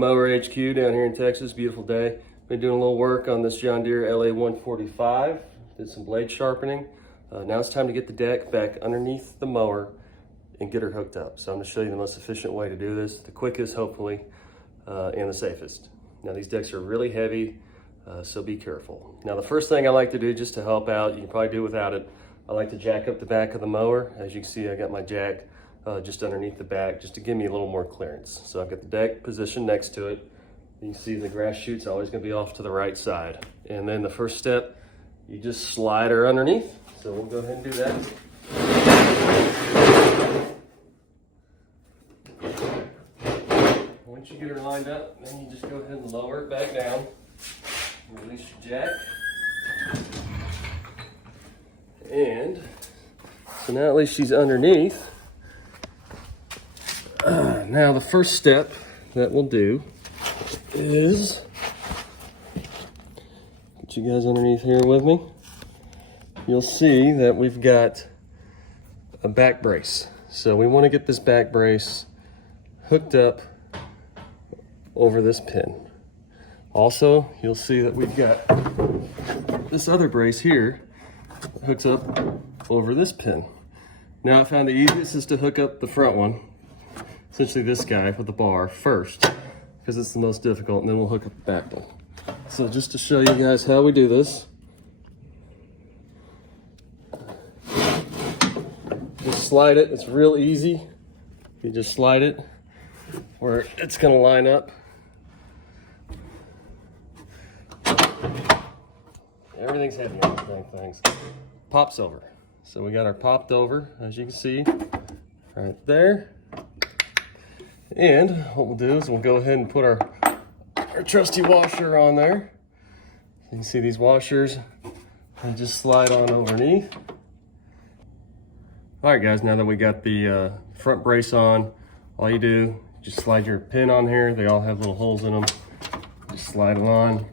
Mower HQ down here in Texas, beautiful day. Been doing a little work on this John Deere LA 145, did some blade sharpening. Now it's time to get the deck back underneath the mower and get her hooked up. So I'm gonna show you the most efficient way to do this, the quickest hopefully, and the safest. Now these decks are really heavy, so be careful. Now the first thing I like to do just to help out, you can probably do without it, I like to jack up the back of the mower. As you can see, I got my jack just underneath the back, just to give me a little more clearance. So I've got the deck positioned next to it. You can see the grass chutes are always gonna be off to the right side. And then the first step, you just slide her underneath. So we'll go ahead and do that. Once you get her lined up, then you just go ahead and lower it back down. Release your jack. And so now at least she's underneath. Now the first step that we'll do is, get you guys underneath here with me. You'll see that we've got a back brace. So we want to get this back brace hooked up over this pin. Also, you'll see that we've got this other brace here that hooks up over this pin. Now I found the easiest is to hook up the front one, essentially this guy with the bar first, because it's the most difficult, and then we'll hook up the back one. So just to show you guys how we do this, just slide it. It's real easy. You just slide it where it's gonna line up. Everything's heavy on this dang things. Pops over. So we got our popped over, as you can see, right there. And what we'll do is we'll go ahead and put our trusty washer on there. You can see these washers and just slide on underneath. All right guys, now that we got the front brace on, all you do, just slide your pin on here. They all have little holes in them. Just slide it on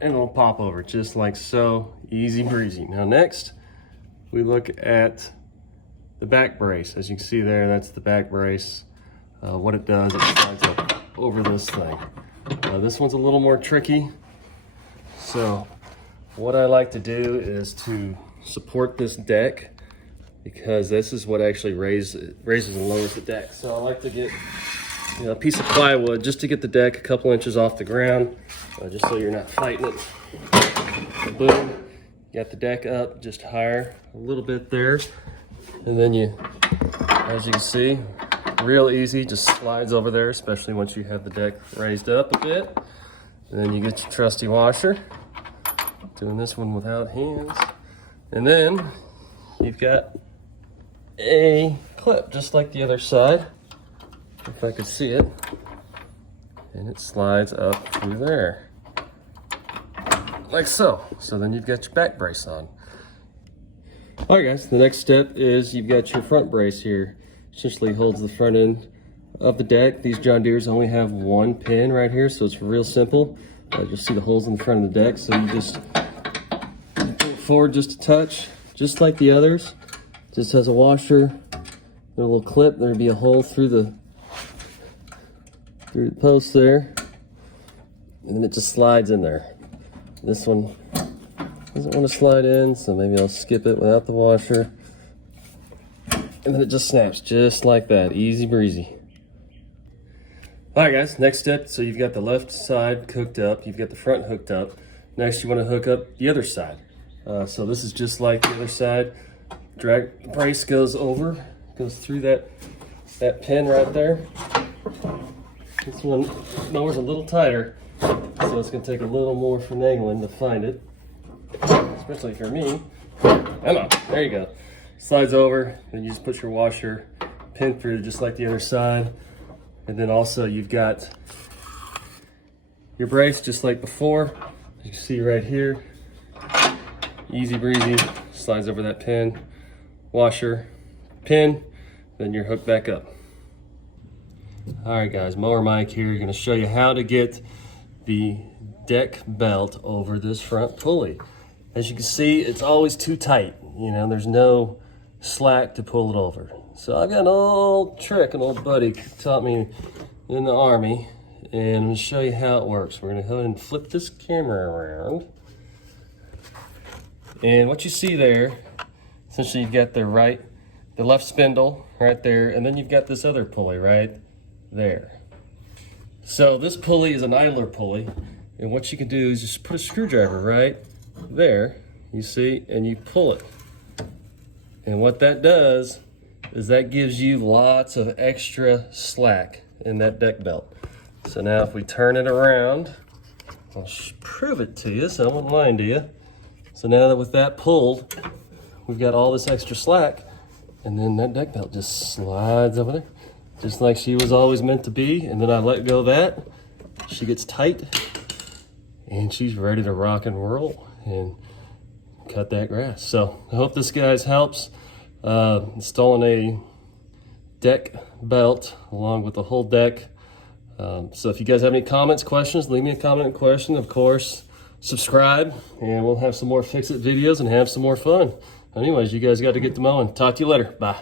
and it'll pop over just like so, easy breezy. Now next, we look at the back brace. As you can see there, that's the back brace. What it does, it slides up over this thing. This one's a little more tricky. So what I like to do is to support this deck, because this is what actually raises and lowers the deck. So I like to get a piece of plywood just to get the deck a couple inches off the ground, just so you're not fighting it. So boom, you got the deck up just higher a little bit there. And then you, as you can see, real easy, just slides over there, especially once you have the deck raised up a bit. And then you get your trusty washer, doing this one without hands. And then you've got a clip, just like the other side, if I could see it. And it slides up through there, like so. So then you've got your back brace on. All right guys, the next step is you've got your front brace here. Essentially holds the front end of the deck. These John Deeres only have one pin right here, so it's real simple. You'll see the holes in the front of the deck, so you just pull it forward just a touch, just like the others. Just has a washer, a little clip. There'd be a hole through the post there, and then it just slides in there. This one doesn't want to slide in, so maybe I'll skip it without the washer. And then it just snaps just like that, easy breezy. All right guys, next step, so you've got the left side hooked up, you've got the front hooked up. Next you want to hook up the other side. So this is just like the other side. Drag, the brace goes over, goes through that pin right there. This one mower's a little tighter, so it's gonna take a little more finagling to find it, especially for me. Come on, there you go. Slides over, then you just put your washer pin through just like the other side. And then also you've got your brace just like before. You can see right here, easy breezy, slides over that pin, washer, pin, then you're hooked back up. All right guys, Mower Mike here, gonna show you how to get the deck belt over this front pulley. As you can see, it's always too tight. There's no slack to pull it over. So I've got an old trick an old buddy taught me in the Army, and I'm going to show you how it works. We're going to go ahead and flip this camera around. And what you see there, essentially you've got the left spindle right there, and then you've got this other pulley right there. So this pulley is an idler pulley, and what you can do is just put a screwdriver right there, you see, and you pull it. And what that does is that gives you lots of extra slack in that deck belt. So now if we turn it around, I'll prove it to you so I won't lie to you. So now that with that pulled, we've got all this extra slack, and then that deck belt just slides over there, just like she was always meant to be. And then I let go of that, she gets tight, and she's ready to rock and roll and cut that grass. So I hope this guys helps. Installing a deck belt along with the whole deck. So if you guys have any comments, questions, leave me a comment and question. Of course, subscribe, and we'll have some more fix-it videos and have some more fun. Anyways, you guys got to get to mowing. Talk to you later. Bye.